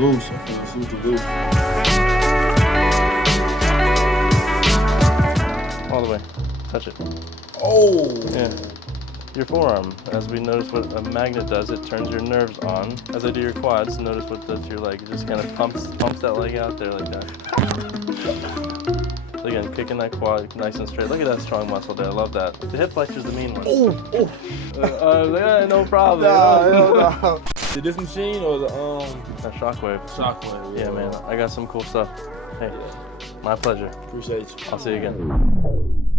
boost. I'm finna shoot the boost. All the way. Touch it. Oh! Yeah. Your forearm. As we notice what a magnet does, it turns your nerves on. As I do your quads, notice what it does to your leg. It just kind of pumps that leg out there like that. So again, kicking that quad nice and straight. Look at that strong muscle there. I love that. The hip flexion is the mean one. Yeah, no problem. Nah. Is this machine or the That shockwave. Shockwave? Yeah, man. I got some cool stuff. Hey, my pleasure. Appreciate you. I'll see you again.